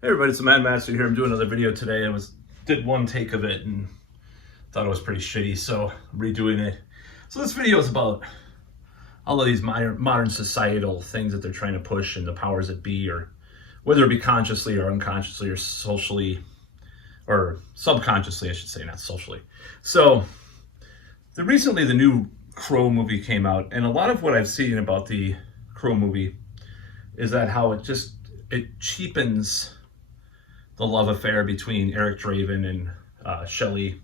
Hey everybody, it's the Mad Master here. I'm doing another video today. Did one take of it and thought it was pretty shitty, so I'm redoing it. So this video is about all of these modern societal things that they're trying to push and the powers that be, or whether it be consciously or unconsciously or socially or subconsciously, I should say, not socially. So recently the new Crow movie came out, and a lot of what I've seen about the Crow movie is that how it cheapens the love affair between Eric Draven and Shelley,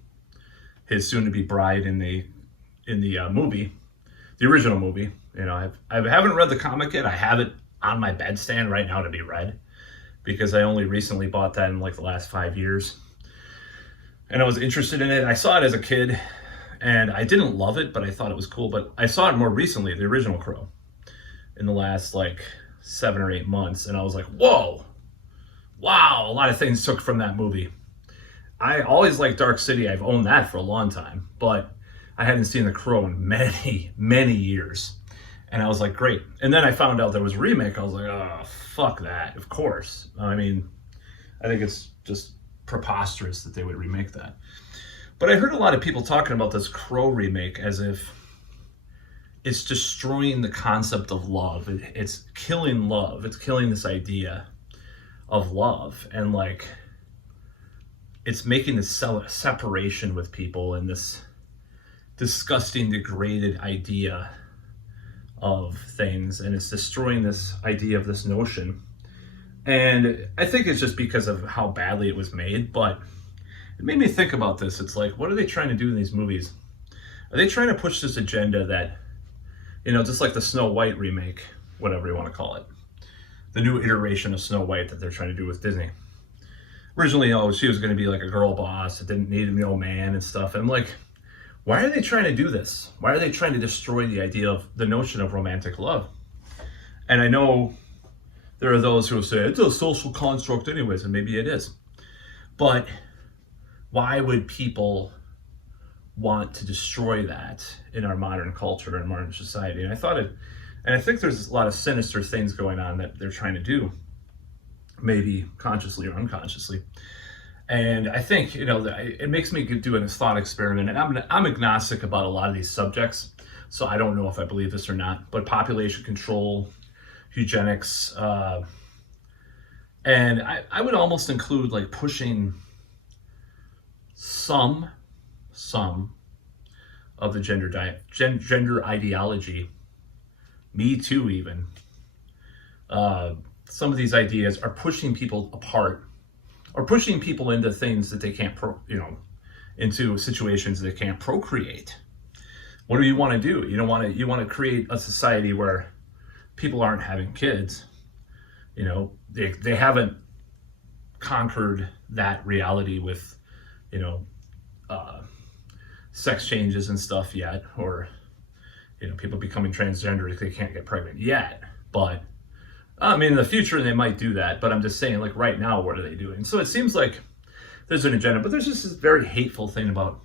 his soon-to-be bride in the movie, the original movie. You know, I haven't read the comic yet. I have it on my bedstand right now to be read because I only recently bought that in like the last 5 years, and I was interested in it. I saw it as a kid, and I didn't love it, but I thought it was cool. But I saw it more recently, the original Crow, in the last like 7 or 8 months, and I was like, whoa. Wow, a lot of things took from that movie. I always liked Dark City. I've owned that for a long time, but I hadn't seen The Crow in many, many years. And I was like, great. And then I found out there was a remake. I was like, oh, fuck that, of course. I mean, I think it's just preposterous that they would remake that. But I heard a lot of people talking about this Crow remake as if it's destroying the concept of love. It's killing love. It's killing this idea of love, and like it's making this separation with people and this disgusting, degraded idea of things, and it's destroying this idea of this notion. And I think it's just because of how badly it was made, but it made me think about this. It's like, what are they trying to do in these movies? Are they trying to push this agenda that, you know, just like the Snow White remake, whatever you want to call it, the new iteration of Snow White that they're trying to do with Disney. Originally, she was going to be like a girl boss that didn't need no man and stuff. And I'm like, why are they trying to do this? Why are they trying to destroy the idea of the notion of romantic love? And I know there are those who will say it's a social construct anyways, and maybe it is. But why would people want to destroy that in our modern culture and modern society? And I think there's a lot of sinister things going on that they're trying to do, maybe consciously or unconsciously. And I think, you know, it makes me do a thought experiment. And I'm agnostic about a lot of these subjects, so I don't know if I believe this or not. But population control, eugenics, and I would almost include like pushing some of the gender ideology. Me Too, even. Some of these ideas are pushing people apart, or pushing people into things that they can't, into situations that they can't procreate. What do you want to do? You want to create a society where people aren't having kids. You know, they haven't conquered that reality with, sex changes and stuff yet, or people becoming transgender if they can't get pregnant yet. But I mean, in the future they might do that, but I'm just saying, like, right now, what are they doing? So it seems like there's an agenda, but there's just this very hateful thing about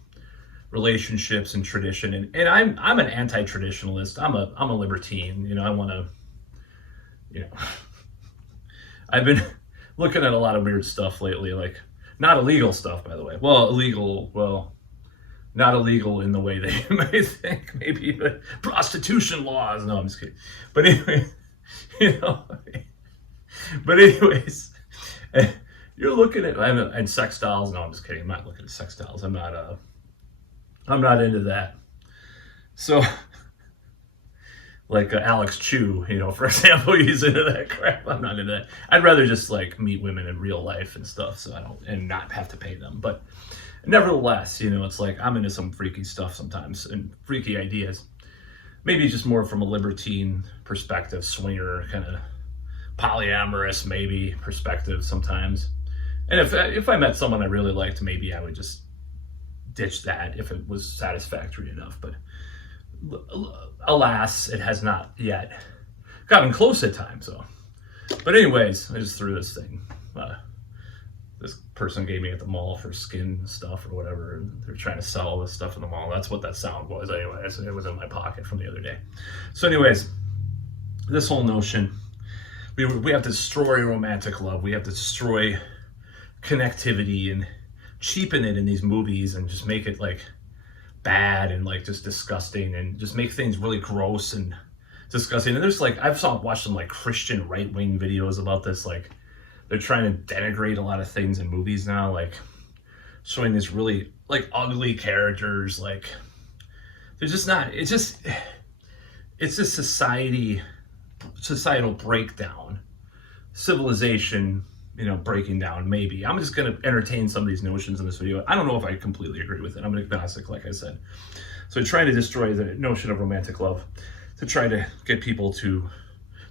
relationships and tradition. And I'm an anti-traditionalist. I'm a libertine. I want to, I've been looking at a lot of weird stuff lately, like not illegal stuff, by the way. Not illegal in the way they may think, maybe, but prostitution laws. No, I'm just kidding. But anyway, but anyways, you're looking at, and sex dolls. No, I'm just kidding. I'm not looking at sex dolls. I'm not into that. So, like Alex Chu, for example, he's into that crap. I'm not into that. I'd rather just like meet women in real life and stuff, and not have to pay them. But nevertheless, it's like I'm into some freaky stuff sometimes and freaky ideas. Maybe just more from a libertine perspective, swinger, kind of polyamorous maybe perspective sometimes. And if I met someone I really liked, maybe I would just ditch that if it was satisfactory enough. But alas, it has not yet gotten close at times. So, but anyways, I just threw this thing. This person gave me at the mall for skin stuff or whatever, and they're trying to sell all this stuff in the mall. That's what that sound was anyway. It was in my pocket from the other day. So anyways, this whole notion, we have to destroy romantic love. We have to destroy connectivity and cheapen it in these movies and just make it like bad and like just disgusting and just make things really gross and disgusting. And there's like, watched some like Christian right-wing videos about this. Like they're trying to denigrate a lot of things in movies now, like showing these really like ugly characters. Like they're just not, it's just societal breakdown, civilization, breaking down. Maybe I'm just going to entertain some of these notions in this video. I don't know if I completely agree with it. I'm an agnostic, like I said. So trying to destroy the notion of romantic love to try to get people to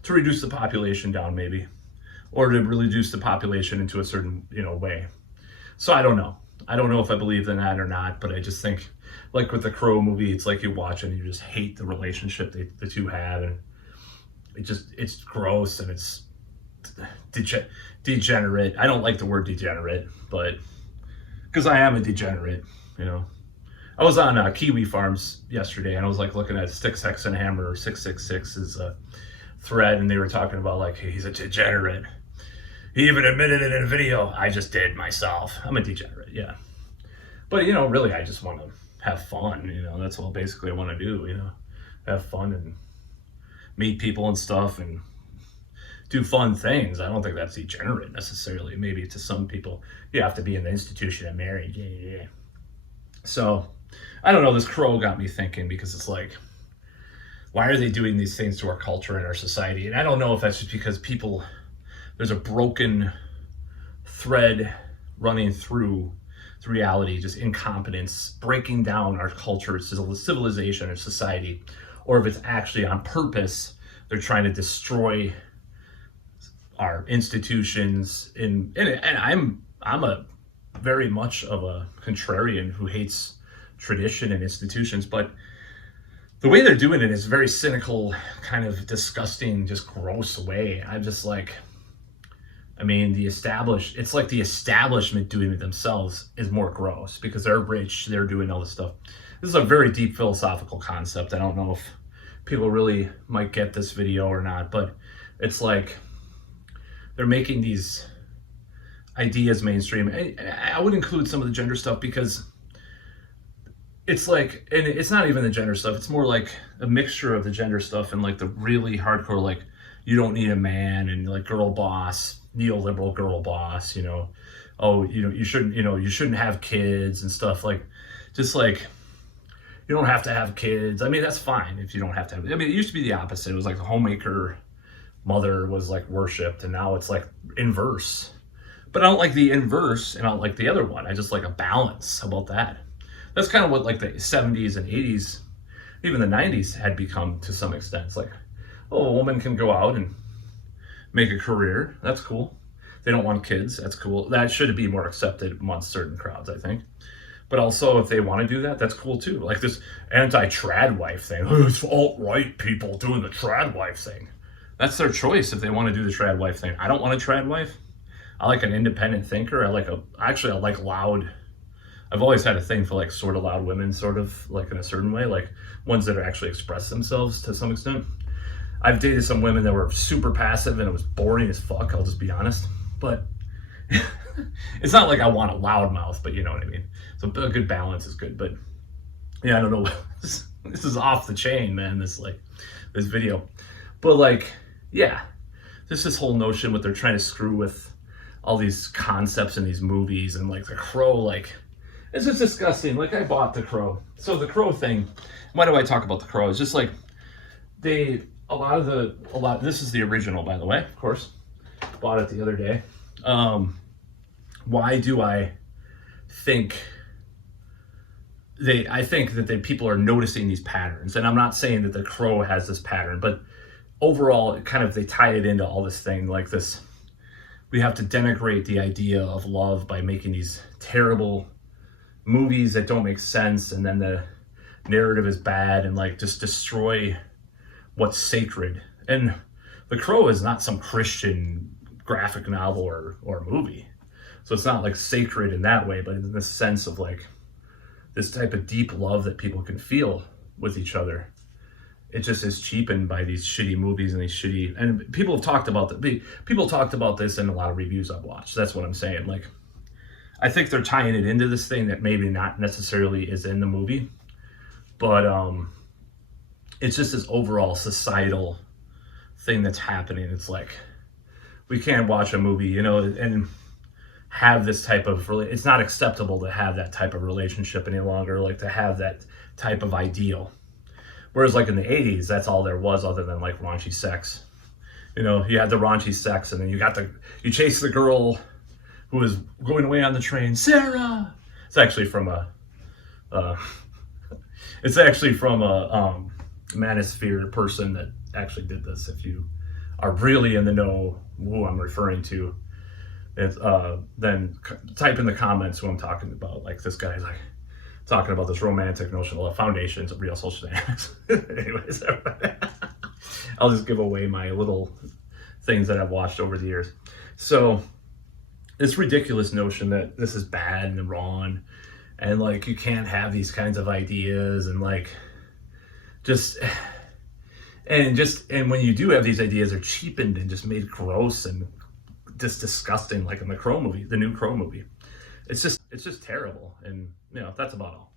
reduce the population down, maybe, or to reduce the population into a certain, way. So I don't know. I don't know if I believe in that or not, but I just think, like with the Crow movie, it's like you watch and you just hate the relationship the two have, and it's gross and it's degenerate. I don't like the word degenerate, but because I am a degenerate, I was on Kiwi Farms yesterday and I was like looking at Sticks, Hex, and Hammer 666's thread, and they were talking about like, hey, he's a degenerate. He even admitted it in a video. I just did myself. I'm a degenerate, yeah. But really, I just want to have fun. That's all basically I want to do. Have fun and meet people and stuff and do fun things. I don't think that's degenerate necessarily. Maybe to some people, you have to be in the institution of marriage. Yeah. So I don't know. This Crow got me thinking, because it's like, why are they doing these things to our culture and our society? And I don't know if that's just because there's a broken thread running through reality, just incompetence, breaking down our culture, civilization, or society, or if it's actually on purpose, they're trying to destroy our institutions. And I'm a very much of a contrarian who hates tradition and institutions, but the way they're doing it is very cynical, kind of disgusting, just gross way. I'm just like, it's like the establishment doing it themselves is more gross because they're rich, they're doing all this stuff. This is a very deep philosophical concept. I don't know if people really might get this video or not, but it's like they're making these ideas mainstream. I would include some of the gender stuff because it's like, and it's not even the gender stuff, it's more like a mixture of the gender stuff and like the really hardcore, like, you don't need a man, and like girl boss, neoliberal girl boss, you shouldn't have kids and stuff, like, just like, you don't have to have kids. That's fine if you don't have to have, it used to be the opposite. It was like the homemaker mother was like worshipped, and now it's like inverse. But I don't like the inverse, and I don't like the other one. I just like a balance. How about that? That's kind of what like the 70s and 80s, even the 90s had become to some extent. It's like, oh, a woman can go out and make a career. That's cool. They don't want kids. That's cool. That should be more accepted amongst certain crowds, I think. But also, if they want to do that, that's cool too. Like this anti-trad wife thing. Oh, it's alt-right people doing the trad wife thing. That's their choice if they want to do the trad wife thing. I don't want a trad wife. I like an independent thinker. I like loud. I've always had a thing for like sort of loud women, sort of like in a certain way, like ones that actually express themselves to some extent. I've dated some women that were super passive and it was boring as fuck, I'll just be honest. But it's not like I want a loud mouth, but you know what I mean. So a good balance is good. But yeah, I don't know. This is off the chain, man, this video. But like, yeah, just this whole notion what they're trying to screw with all these concepts in these movies, and like the Crow, like, it's just disgusting. Like, I bought the Crow. So the Crow thing, why do I talk about the Crow? It's just like this is the original, by the way, of course. Bought it the other day. Why do I think I think that people are noticing these patterns, and I'm not saying that the Crow has this pattern, but overall, they tie it into all this thing, like this, we have to denigrate the idea of love by making these terrible movies that don't make sense, and then the narrative is bad, and like just destroy what's sacred. And The Crow is not some Christian graphic novel or movie, so it's not like sacred in that way, but in the sense of like this type of deep love that people can feel with each other. it just is cheapened by these shitty movies and these shitty, and people have talked about people talked about this in a lot of reviews I've watched. That's what I'm saying. Like, I think they're tying it into this thing that maybe not necessarily is in the movie, but it's just this overall societal thing that's happening. It's like, we can't watch a movie, you know, and have this type of, it's not acceptable to have that type of relationship any longer, like to have that type of ideal. Whereas like in the 80s, that's all there was other than like raunchy sex. You know, you had the raunchy sex, and then you chase the girl who was going away on the train, Sarah. It's actually from a manosphere person that actually did this. If you are really in the know who I'm referring to, then type in the comments who I'm talking about. Like, this guy's like talking about this romantic notion of foundations of real social dynamics. Anyways, I'll just give away my little things that I've watched over the years. So this ridiculous notion that this is bad and wrong, and like you can't have these kinds of ideas, and like and when you do have these ideas, they're cheapened and just made gross and just disgusting, like in the Crow movie, the new Crow movie. It's just terrible. And you know, that's about all.